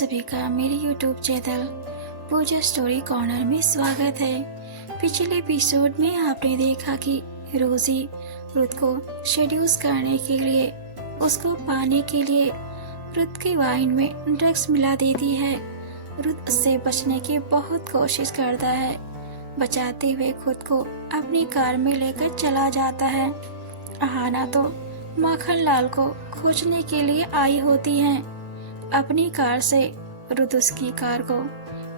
सभी का मेरे YouTube चैनल पूजा स्टोरी कॉर्नर में स्वागत है। पिछले एपिसोड में आपने देखा कि रोजी रुत को सेड्यूस करने के लिए, उसको पाने के लिए रुत के वाइन में ड्रग्स मिला देती है। रुत उससे बचने की बहुत कोशिश करता है, बचाते हुए खुद को अपनी कार में लेकर चला जाता है। अहाना तो माखन लाल को खोजने के लिए आई होती है। अपनी कार से रुत उसकी कार को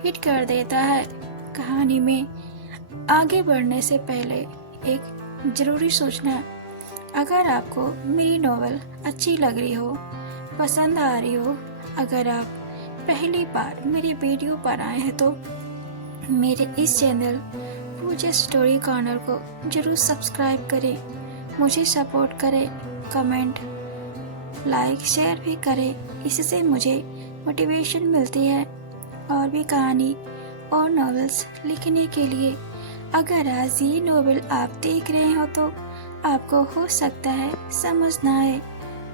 हिट कर देता है। कहानी में आगे बढ़ने से पहले एक जरूरी सूचना, अगर आपको मेरी नॉवेल अच्छी लग रही हो, पसंद आ रही हो, अगर आप पहली बार मेरी वीडियो पर आए हैं तो मेरे इस चैनल पूजा स्टोरी कॉर्नर को जरूर सब्सक्राइब करें, मुझे सपोर्ट करें, कमेंट लाइक शेयर भी करें। इससे मुझे मोटिवेशन मिलती है और भी कहानी और नॉवेल्स लिखने के लिए। अगर आज ये नॉवेल आप देख रहे हो तो आपको हो सकता है समझ ना आए।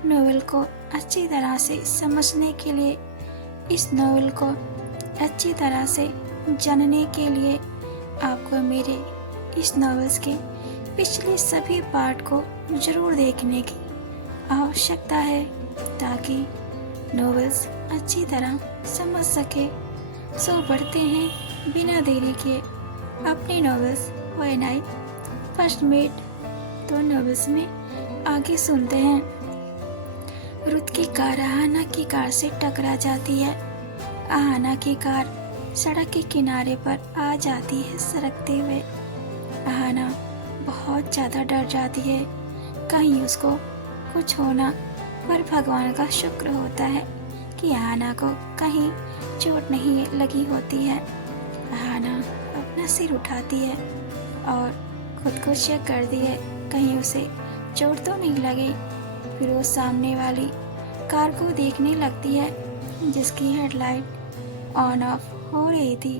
नॉवेल को अच्छी तरह से समझने के लिए, इस नॉवेल को अच्छी तरह से जानने के लिए आपको मेरे इस नॉवेल्स के पिछले सभी पार्ट को जरूर देखने की आवश्यकता है, ताकि नॉवेल्स अच्छी तरह समझ सके। सो बढ़ते हैं बिना देरी के अपने novels when I first met तो नॉवेल्स में आगे सुनते हैं। रुत की कार अहाना की कार से टकरा जाती है। अहाना की कार सड़क के किनारे पर आ जाती है सरकते हुए। अहाना बहुत ज़्यादा डर जाती है, कहीं उसको कुछ होना, पर भगवान का शुक्र होता है कि अहाना को कहीं चोट नहीं लगी होती है। अहाना अपना सिर उठाती है और खुद को चेक करती है कहीं उसे चोट तो नहीं लगी। फिर वो सामने वाली कार को देखने लगती है जिसकी हेडलाइट ऑन ऑफ हो रही थी।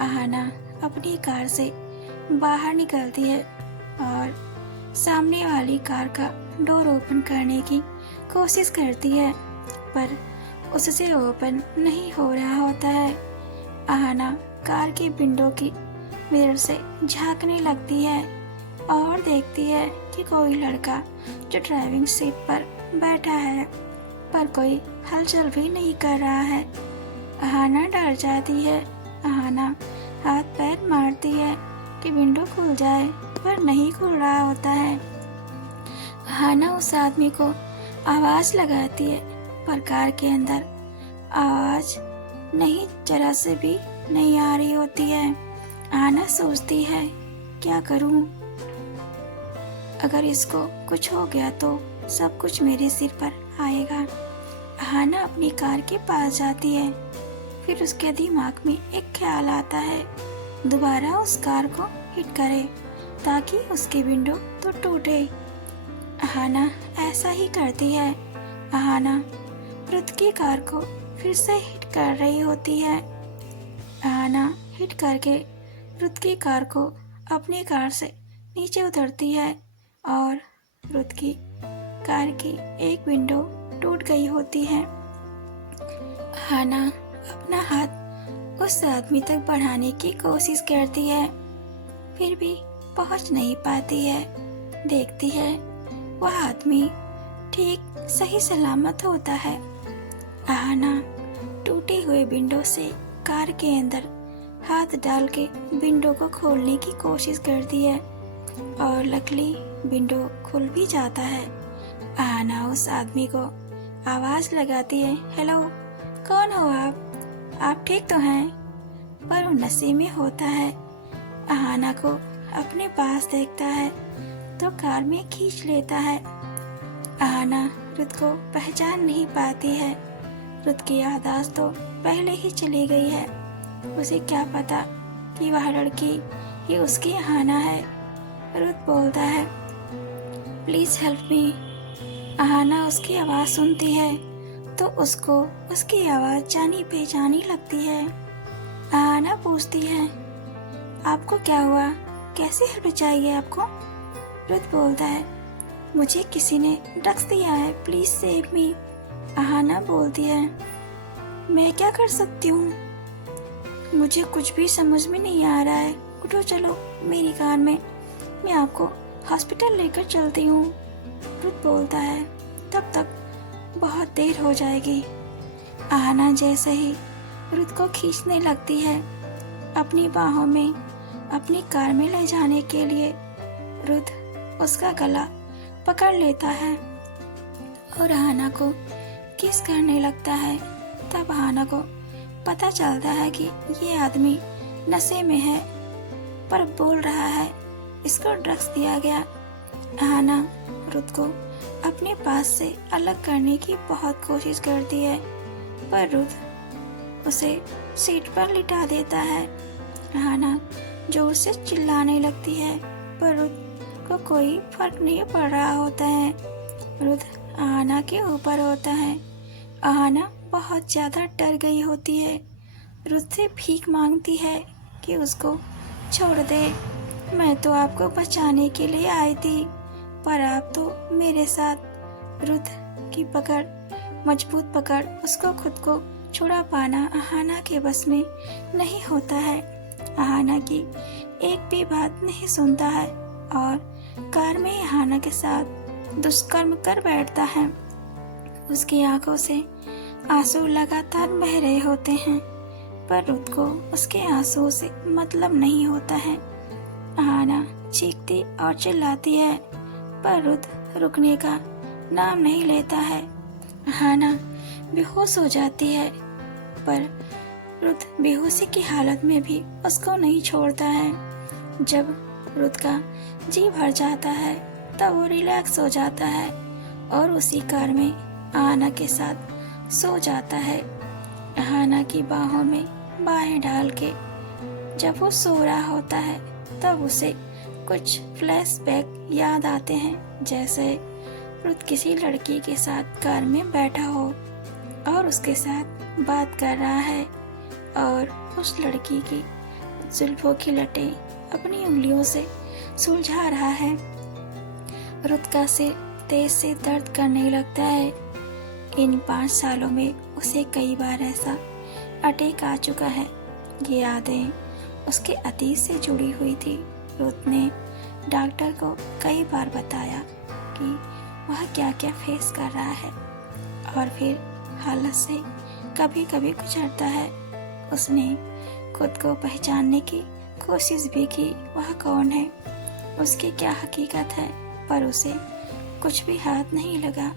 अहाना अपनी कार से बाहर निकलती है और सामने वाली कार का डोर ओपन करने की कोशिश करती है, पर उससे ओपन नहीं हो रहा होता है। अहाना कार की विंडो की मिरर से झांकने लगती है और देखती है कि कोई लड़का जो ड्राइविंग सीट पर बैठा है, पर कोई हलचल भी नहीं कर रहा है। अहाना डर जाती है। अहाना हाथ पैर मारती है कि विंडो खुल जाए, पर नहीं खुल रहा होता है। अहाना उस आदमी को आवाज लगाती है, पर कार के अंदर आवाज नहीं, जरा से भी नहीं आ रही होती है। अहाना सोचती है क्या करूं, अगर इसको कुछ हो गया तो सब कुछ मेरे सिर पर आएगा। अहाना अपनी कार के पास जाती है। फिर उसके दिमाग में एक ख्याल आता है, दोबारा उस कार को हिट करे ताकि उसकी विंडो तो टूटे। अहाना ऐसा ही करती है। अहाना रुत की कार को फिर से हिट कर रही होती है। अहाना हिट करके रुत की कार को अपनी कार से नीचे उतरती है और रुत की कार की एक विंडो टूट गई होती है। अहाना अपना हाथ उस आदमी तक बढ़ाने की कोशिश करती है, फिर भी पहुंच नहीं पाती है। देखती है वह आदमी ठीक सही सलामत होता है। अहाना टूटी हुई विंडो से कार के अंदर हाथ डाल के विंडो को खोलने की कोशिश करती है और लकीली विंडो खुल भी जाता है। अहाना उस आदमी को आवाज लगाती है, हेलो, कौन हो आप ठीक तो हैं? पर वो नशे में होता है। अहाना को अपने पास देखता है तो कार में खींच लेता है। अहाना रुत को पहचान नहीं पाती है। रुत की याददाश्त तो पहले ही चली गई है। उसे क्या पता कि वह लड़की ही उसकी अहाना है। रुत बोलता है, प्लीज हेल्प मी। अहाना उसकी आवाज सुनती है तो उसको उसकी आवाज जानी पहचानी लगती है। अहाना पूछती है, आपको क्या हुआ, कैसे हेल्प चाहिए आपको? रुत बोलता है, मुझे किसी ने ड्रग्स दिया है, प्लीज सेव मी। अहाना बोलती है, मैं क्या कर सकती हूँ? मुझे कुछ भी समझ में नहीं आ रहा है। उठो चलो मेरी कार में, मैं आपको हॉस्पिटल लेकर चलती हूँ। रुत बोलता है, तब तक बहुत देर हो जाएगी। आहना जैसे ही रुत को खींचने लगती है अपनी बाहों में अपनी कार में ले जाने के लिए, रुत उसका गला पकड़ लेता है और आहना को किस करने लगता है। तब आहना को पता चलता है कि ये आदमी नशे में है, पर बोल रहा है इसको ड्रग्स दिया गया। आहना रुत को अपने पास से अलग करने की बहुत कोशिश करती है, पर रुत उसे सीट पर लिटा देता है। आहना जोर से चिल्लाने लगती है, पर रुत को कोई फर्क नहीं पड़ रहा होता है। रुत आहना के ऊपर होता है। आहना बहुत ज्यादा डर गई होती है। रुत से भीख मांगती है कि उसको छोड़ दे, मैं तो आपको बचाने के लिए आई थी, पर आप तो मेरे साथ। रुत की पकड़, मजबूत पकड़, उसको खुद को छुड़ा पाना आहना के बस में नहीं होता है। आहना की एक भी बात नहीं सुनता है और कार में आहना के साथ दुष्कर्म कर बैठता है। उसकी आंखों से आंसू लगातार बह रहे होते हैं, पर रुत को उसके आंसुओं से मतलब नहीं होता है। आहना चीखती और चिल्लाती है, पर रुत रुकने का नाम नहीं लेता है। आहना बेहोश हो जाती है, पर रुत बेहोशी की हालत में भी उसको नहीं छोड़ता है। जब रुत का जी भर जाता है तब वो रिलैक्स हो जाता है और उसी कार में आहना के साथ सो जाता है। आहना की बाहों में बाहें डाल के जब वो सो रहा होता है तब उसे कुछ फ्लैशबैक याद आते हैं, जैसे रुत किसी लड़की के साथ कार में बैठा हो और उसके साथ बात कर रहा है और उस लड़की की जुल्फों की लटें अपनी उंगलियों से सुलझा रहा है। रुत का सिर तेज से दर्द करने लगता है। इन 5 सालों में उसे कई बार ऐसा अटैक आ चुका है। ये यादें उसके अतीत से जुड़ी हुई थी। रुत ने डॉक्टर को कई बार बताया कि वह क्या क्या फेस कर रहा है और फिर हालत से कभी कभी गुजरता है। उसने खुद को पहचानने की कोशिश भी की, वह कौन है, उसकी क्या हकीकत है, पर उसे कुछ भी हाथ नहीं लगा।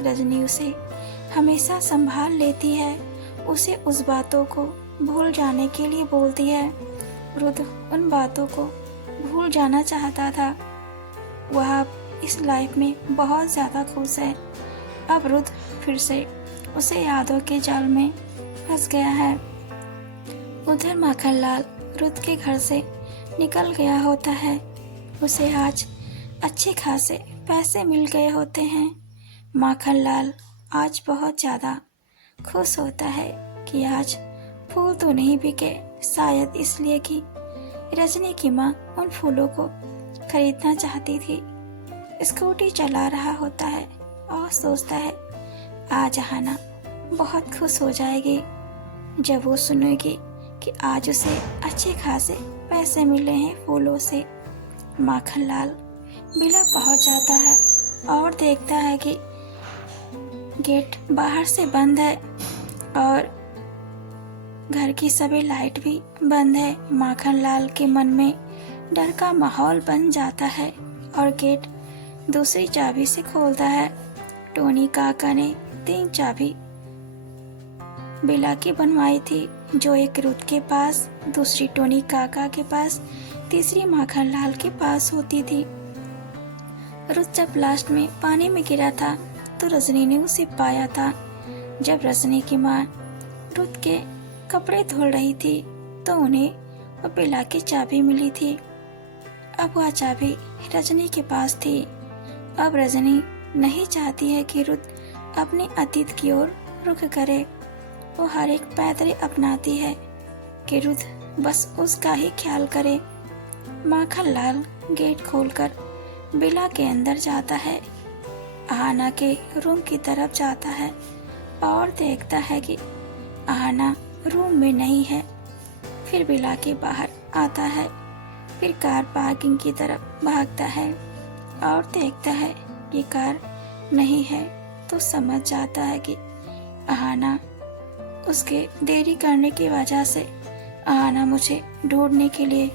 रजनी उसे हमेशा संभाल लेती है, उसे उस बातों को भूल जाने के लिए बोलती है। रुत उन बातों को भूल जाना चाहता था। वह अब इस लाइफ में बहुत ज्यादा खुश है। अब रुत फिर से उसे यादों के जाल में फंस गया है। उधर माखनलाल रुत के घर से निकल गया होता है। उसे आज अच्छे खासे पैसे मिल गए होते हैं। माखनलाल आज बहुत ज्यादा खुश होता है कि आज फूल तो नहीं बिके, शायद इसलिए कि रजनी की माँ उन फूलों को खरीदना चाहती थी। स्कूटी चला रहा होता है और सोचता है आज आहना बहुत खुश हो जाएगी जब वो सुनेगी कि आज उसे अच्छे खासे पैसे मिले हैं फूलों से। माखनलाल बिला पहुंच जाता है और देखता है कि गेट बाहर से बंद है और घर की सभी लाइट भी बंद है। माखनलाल के मन में डर का माहौल बन जाता है और गेट दूसरी चाबी से खोलता है। टोनी काका ने 3 चाबी बिला की बनवाई थी, जो एक रुत के पास, दूसरी टोनी काका के पास, तीसरी माखनलाल के पास होती थी। रुत जब लास्ट में पानी में गिरा था तो रजनी ने उसे पाया था। जब रजनी की माँ रुत के कपड़े धुल रही थी तो उन्हें वो बिला की चाबी मिली थी। अब वह चाबी रजनी के पास थी। अब रजनी नहीं चाहती है कि रुत अपने अतीत की ओर रुख करे। वो हर एक पैतरे अपनाती है कि रुत बस उसका ही ख्याल करे। माखनलाल गेट खोलकर बिला के अंदर जाता है, आहना के रूम की तरफ जाता है और देखता है कि आना रूम में नहीं है। फिर बिला के बाहर आता है, फिर कार पार्किंग की तरफ भागता है और देखता है कि कार नहीं है, तो समझ जाता है कि आना उसके देरी करने की वजह से आना मुझे ढूंढने के लिए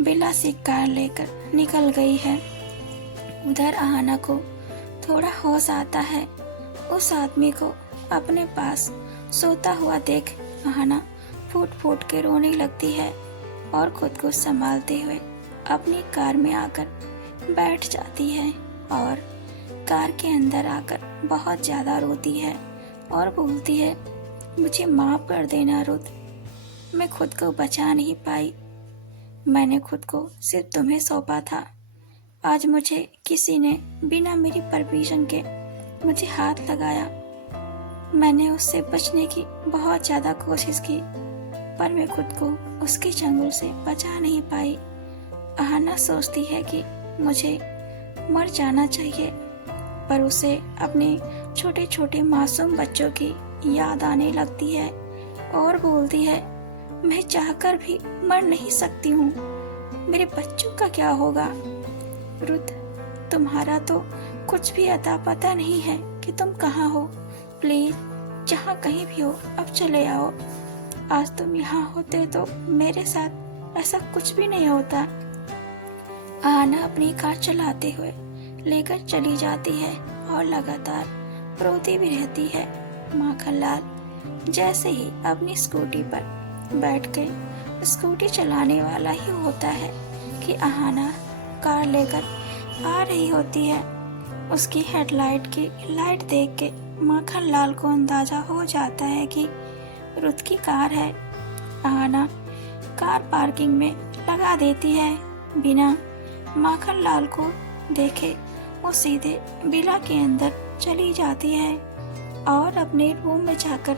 बिला से कार लेकर निकल गई है। उधर आना को थोड़ा होश आता है। उस आदमी को अपने पास सोता हुआ देख आना फूट फूट के रोने लगती है और खुद को संभालते हुए अपनी कार में आकर बैठ जाती है और कार के अंदर आकर बहुत ज़्यादा रोती है और बोलती है, मुझे माफ़ कर देना रुत, मैं खुद को बचा नहीं पाई। मैंने खुद को सिर्फ तुम्हें सौंपा था। आज मुझे किसी ने बिना मेरी परमिशन के मुझे हाथ लगाया। मैंने उससे बचने की बहुत ज़्यादा कोशिश की, पर मैं खुद को उसके चंगुल से बचा नहीं पाई। आना सोचती है कि मुझे मर जाना चाहिए, पर उसे अपने छोटे छोटे मासूम बच्चों की याद आने लगती है और बोलती है, मैं चाहकर भी मर नहीं सकती हूँ, मेरे बच्चों का क्या होगा। रुत, तुम्हारा तो कुछ भी अता पता नहीं है कि तुम कहाँ हो। प्लीज जहाँ कहीं भी हो अब चले आओ। आज तुम यहाँ होते तो मेरे साथ ऐसा कुछ भी नहीं होता। आना अपनी कार चलाते हुए लेकर चली जाती है और लगातार रोती भी रहती है। माखनलाल जैसे ही अपनी स्कूटी पर बैठ के स्कूटी चलाने वाला ही होता है कि आहाना कार लेकर आ रही होती है। उसकी हेडलाइट की लाइट देख के माखनलाल को अंदाजा हो जाता है कि रुत की कार है। आहाना कार पार्किंग में लगा देती है। बिना माखनलाल को देखे वो सीधे विला के अंदर चली जाती है और अपने रूम में जाकर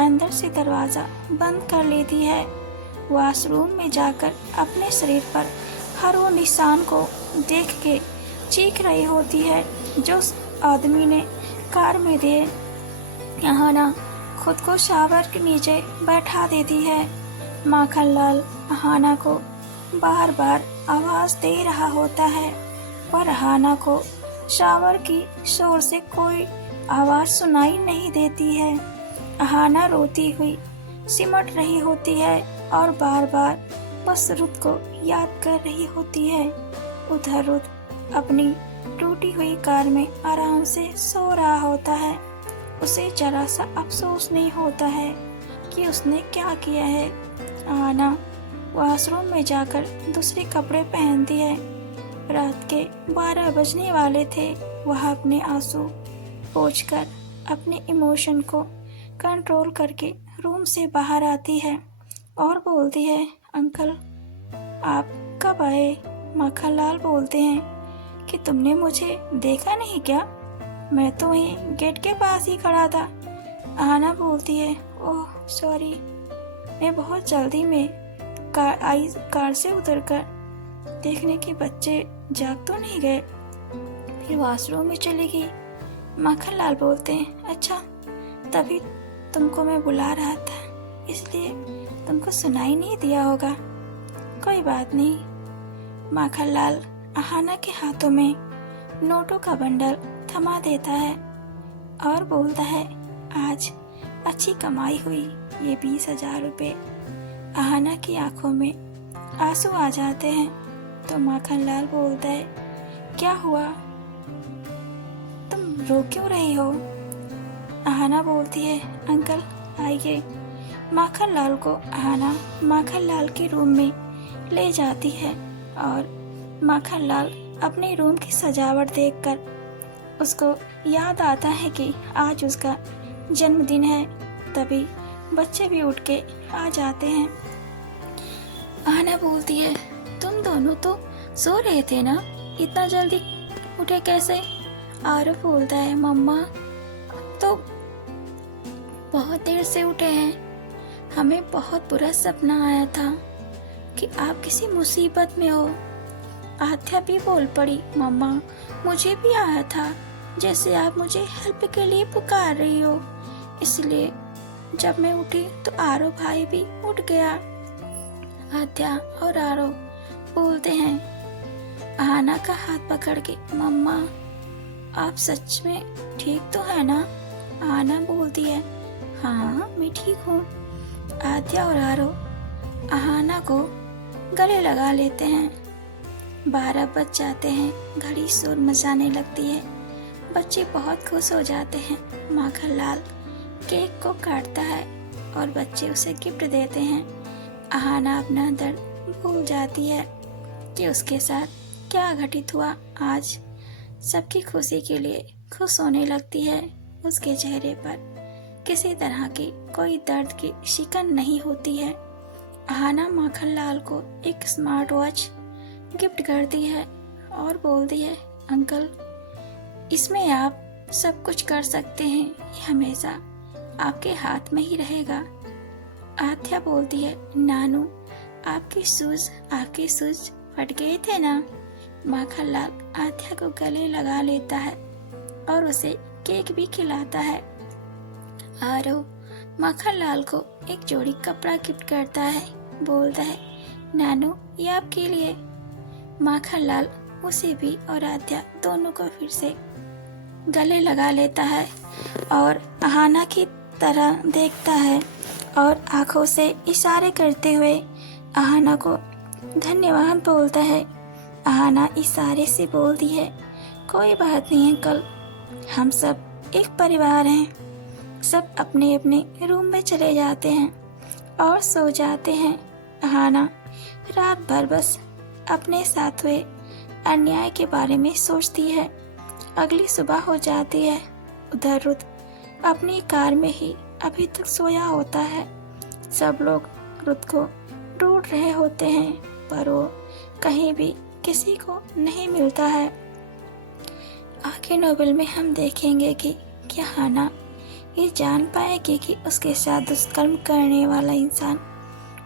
अंदर से दरवाज़ा बंद कर लेती है। वॉशरूम में जाकर अपने शरीर पर हर वो निशान को देख के चीख रही होती है जो उस आदमी ने कार में दिए। आहाना खुद को शावर के नीचे बैठा देती है। माखनलाल आहाना को बार बार आवाज़ दे रहा होता है, पर आहाना को शावर की शोर से कोई आवाज़ सुनाई नहीं देती है। आहाना रोती हुई सिमट रही होती है और बार बार बस रुत को याद कर रही होती है। उधर रुत अपनी टूटी हुई कार में आराम से सो रहा होता है। उसे जरा सा अफसोस नहीं होता है कि उसने क्या किया है। आना वॉशरूम में जाकर दूसरे कपड़े पहनती है। रात के 12 बजने वाले थे। वह अपने आंसू पोंछकर अपने इमोशन को कंट्रोल करके रूम से बाहर आती है और बोलती है, अंकल आप कब आए? माखनलाल बोलते हैं कि तुमने मुझे देखा नहीं क्या? मैं तो वहीं गेट के पास ही खड़ा था। आना बोलती है, ओह सॉरी, मैं बहुत जल्दी में कार से उतरकर देखने के बच्चे जाग तो नहीं गए, फिर वॉशरूम में चली गई। माखनलाल बोलते हैं, अच्छा तभी तुमको मैं बुला रहा था, इसलिए तुमको सुनाई नहीं दिया होगा। कोई बात नहीं। माखनलाल आहाना के हाथों में नोटों का बंडल थमा देता है और बोलता है, आज अच्छी कमाई हुई ये 20,000 रुपये। आहाना की आंखों में आंसू आ जाते हैं तो माखनलाल बोलता है, क्या हुआ, तुम रो क्यों रही हो? आहाना बोलती है, अंकल आइए। माखनलाल को आहाना माखनलाल के रूम में ले जाती है और माखनलाल अपने रूम की सजावट देखकर उसको याद आता है कि आज उसका जन्मदिन है। तभी बच्चे भी उठ के आ जाते हैं। आहाना बोलती है, तुम दोनों तो सो रहे थे ना, इतना जल्दी उठे कैसे? आरव बोलता है, मम्मा तो बहुत देर से उठे हैं, हमें बहुत बुरा सपना आया था कि आप किसी मुसीबत में हो। आध्या भी बोल पड़ी, मम्मा मुझे भी आया था जैसे आप मुझे हेल्प के लिए पुकार रही हो, इसलिए जब मैं उठी तो आरो भाई भी उठ गया। आद्या और आरो बोलते हैं अहाना का हाथ पकड़ के, मम्मा आप सच में ठीक तो है ना? अहाना बोलती है, हाँ मैं ठीक हूँ। आद्या और आरो अहाना को गले लगा लेते हैं। 12 बज जाते हैं, घड़ी शोर मचाने लगती है। बच्चे बहुत खुश हो जाते हैं। माखनलाल केक को काटता है और बच्चे उसे गिफ्ट देते हैं। अहाना अपना दर्द भूल जाती है कि उसके साथ क्या घटित हुआ। आज सबकी खुशी के लिए खुश होने लगती है। उसके चेहरे पर किसी तरह की कोई दर्द की शिकन नहीं होती है। अहाना माखनलाल को एक स्मार्ट वॉच गिफ्ट करती है और बोलती है, अंकल इसमें आप सब कुछ कर सकते हैं, ये हमेशा आपके हाथ में ही रहेगा। आद्या बोलती है, नानू आपके शूज फट गए थे ना? माखनलाल आद्या को गले लगा लेता है और उसे केक भी खिलाता है। आरव माखनलाल को एक जोड़ी कपड़ा गिफ्ट करता है, बोलता है, नानू ये आपके लिए। माखनलाल उसे भी और आद्या दोनों को फिर से गले लगा लेता है और अहाना की तरह देखता है और आंखों से इशारे करते हुए अहाना को धन्यवाद बोलता है। अहाना इशारे से बोलती है, कोई बात नहीं अंकल, हम सब एक परिवार हैं। सब अपने अपने रूम में चले जाते हैं और सो जाते हैं। अहाना रात भर बस अपने साथ हुए अन्याय के बारे में सोचती है। अगली सुबह हो जाती है। उधर रुद्र अपनी कार में ही अभी तक सोया होता है। सब लोग रुद्र को ढूंढ रहे होते हैं पर वो कहीं भी किसी को नहीं मिलता है। आगे नोवेल में हम देखेंगे कि क्या अहाना ये जान पाएगी कि उसके साथ दुष्कर्म करने वाला इंसान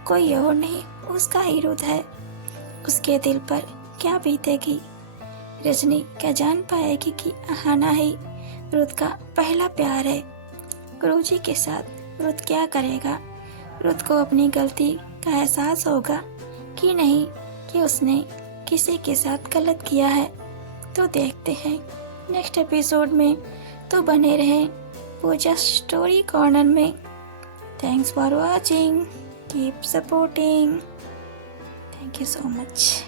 कोई और नहीं उसका ही रुद्र है। उसके दिल पर क्या बीतेगी? रजनी क्या जान पाएगी कि अहाना ही रुद्र का पहला प्यार है? गुरुजी के साथ रुद्र क्या करेगा? रुद्र को अपनी गलती का एहसास होगा कि नहीं कि उसने किसी के साथ गलत किया है? तो देखते हैं नेक्स्ट एपिसोड में। तो बने रहें पूजा स्टोरी कॉर्नर में। Thanks for watching, keep supporting, thank you so much.